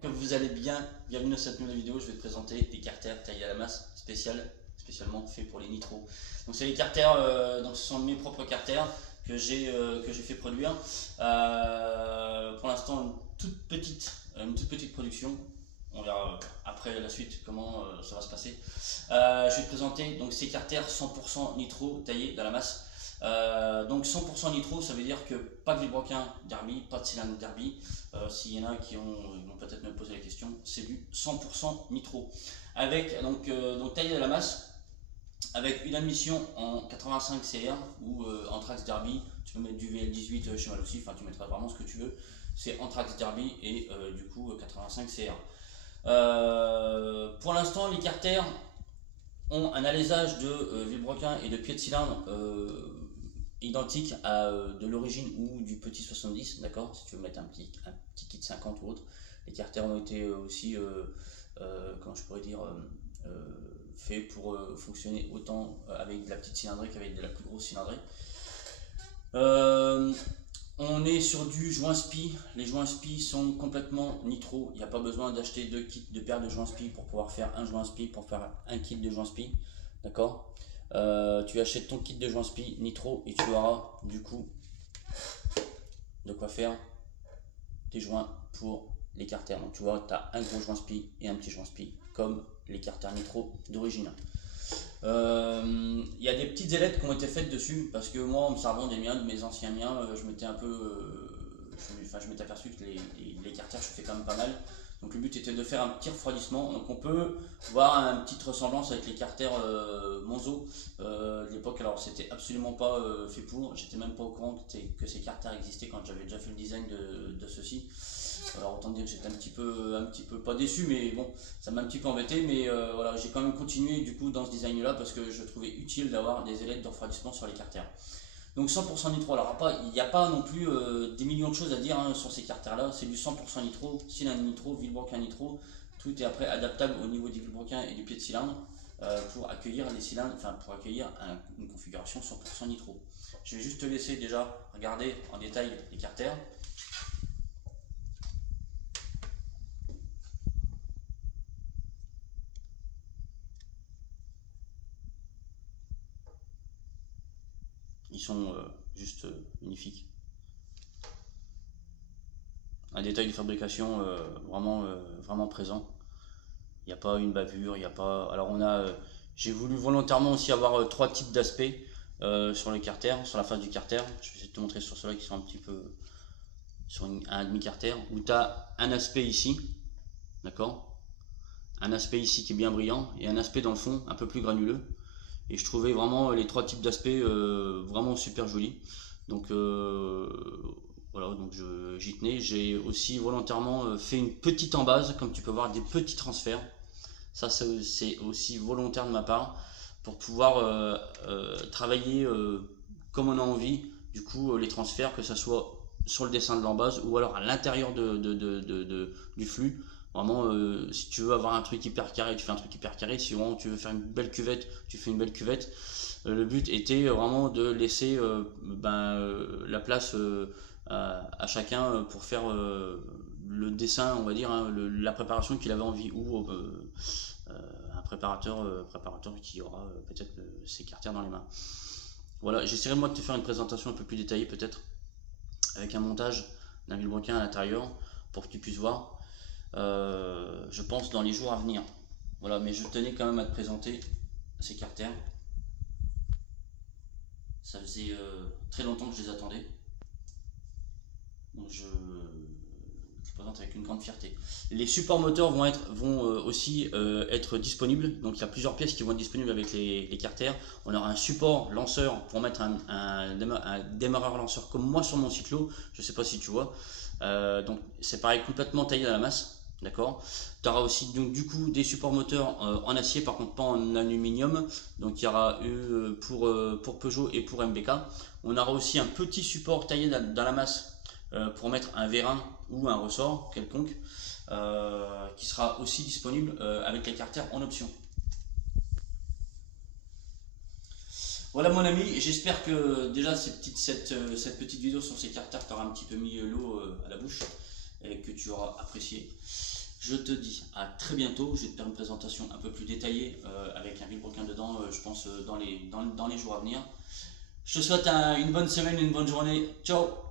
que vous allez bien. Bienvenue dans cette nouvelle vidéo. Je vais te présenter des carters taillés à la masse spécialement fait pour les nitros. Donc c'est les carters, donc ce sont mes propres carters que j'ai fait produire. Pour l'instant une toute petite production. On verra après la suite comment ça va se passer. Je vais te présenter donc ces carters 100% nitro taillés dans la masse. Donc 100% nitro, ça veut dire que pas de vilebrequin derby, pas de cylindre derby. S'il y en a qui vont peut-être me poser la question, c'est du 100% nitro. Avec donc taillé à la masse, avec une admission en 85 CR ou Anthrax Derby. Tu peux mettre du VL18 chez Mal aussi, enfin tu mettras vraiment ce que tu veux. C'est Anthrax Derby et du coup 85 CR. Pour l'instant, les carters ont un alésage de vilebrequin et de pied de cylindre identique à de l'origine ou du petit 70, d'accord. Si tu veux mettre un petit kit 50 ou autre, les carters ont été aussi, comment je pourrais dire, faits pour fonctionner autant avec de la petite cylindrée qu'avec de la plus grosse cylindrée. On est sur du joint spi. Les joints spi sont complètement nitro. Il n'y a pas besoin d'acheter deux paires de joints spi pour pouvoir faire un joint spi, pour faire un kit de joints spi, d'accord. Tu achètes ton kit de joints spi nitro et tu auras du coup de quoi faire tes joints pour les carters. Donc tu vois, tu as un gros joint spi et un petit joint spi comme les carters nitro d'origine. Il y a des petites ailettes qui ont été faites dessus parce que moi, en me servant des miens, de mes anciens miens, je m'étais un peu je m'étais aperçu que les carters je fais quand même pas mal. Donc le but était de faire un petit refroidissement. Donc on peut voir une petite ressemblance avec les carters Monzo de l'époque. Alors c'était absolument pas fait pour. J'étais même pas au courant que ces carters existaient quand j'avais déjà fait le design de ceux-ci. Alors autant dire que j'étais un petit peu pas déçu, mais bon, ça m'a un petit peu embêté. Mais voilà, j'ai quand même continué du coup dans ce design là parce que je trouvais utile d'avoir des ailettes de refroidissement sur les carters. Donc 100% nitro, alors il n'y a pas non plus des millions de choses à dire sur ces carters là, c'est du 100% nitro, cylindre nitro, vilebrequin nitro, tout est après adaptable au niveau des vilebrequins et du pied de cylindre pour accueillir les cylindres, enfin pour accueillir une configuration 100% nitro. Je vais juste te laisser déjà regarder en détail les carters. Ils sont juste magnifiques. Un détail de fabrication vraiment présent. Il n'y a pas une bavure, il n'y a pas. Alors j'ai voulu volontairement aussi avoir trois types d'aspects sur le carter, sur la face du carter. Je vais essayer de te montrer sur ceux-là qui sont un petit peu sur un demi-carter, où tu as un aspect ici, d'accord, un aspect ici qui est bien brillant et un aspect dans le fond un peu plus granuleux. Et je trouvais vraiment les trois types d'aspects vraiment super jolis. Donc voilà, donc j'y tenais. J'ai aussi volontairement fait une petite embase, comme tu peux voir, des petits transferts. Ça c'est aussi volontaire de ma part pour pouvoir travailler comme on a envie. Du coup, les transferts, que ce soit sur le dessin de l'embase ou alors à l'intérieur du flux. Vraiment, si tu veux avoir un truc hyper carré, tu fais un truc hyper carré. Si vraiment tu veux faire une belle cuvette, tu fais une belle cuvette. Le but était vraiment de laisser la place à chacun pour faire le dessin, on va dire, la préparation qu'il avait envie, ou un préparateur qui aura peut-être ses carters dans les mains. Voilà, j'essaierai moi de te faire une présentation un peu plus détaillée peut-être, avec un montage d'un vilebrequin à l'intérieur pour que tu puisses voir. Je pense dans les jours à venir. Voilà, mais je tenais quand même à te présenter ces carters. Ça faisait très longtemps que je les attendais. Donc je les présente avec une grande fierté. Les supports moteurs vont aussi être disponibles. Donc il y a plusieurs pièces qui vont être disponibles avec les carters. On aura un support lanceur pour mettre un démarreur lanceur comme moi sur mon cyclo. Je sais pas si tu vois. Donc c'est pareil, complètement taillé à la masse. D'accord. Tu auras aussi donc du coup des supports moteurs en acier, par contre pas en aluminium. Donc il y aura eu pour Peugeot et pour MBK. On aura aussi un petit support taillé dans la masse pour mettre un vérin ou un ressort quelconque qui sera aussi disponible avec les carters en option. Voilà mon ami, j'espère que déjà cette petite vidéo sur ces carters t'aura un petit peu mis l'eau à la bouche et que tu auras apprécié. Je te dis à très bientôt. Je vais te faire une présentation un peu plus détaillée avec un vilebrequin dedans, je pense, dans les jours à venir. Je te souhaite une bonne semaine, une bonne journée. Ciao!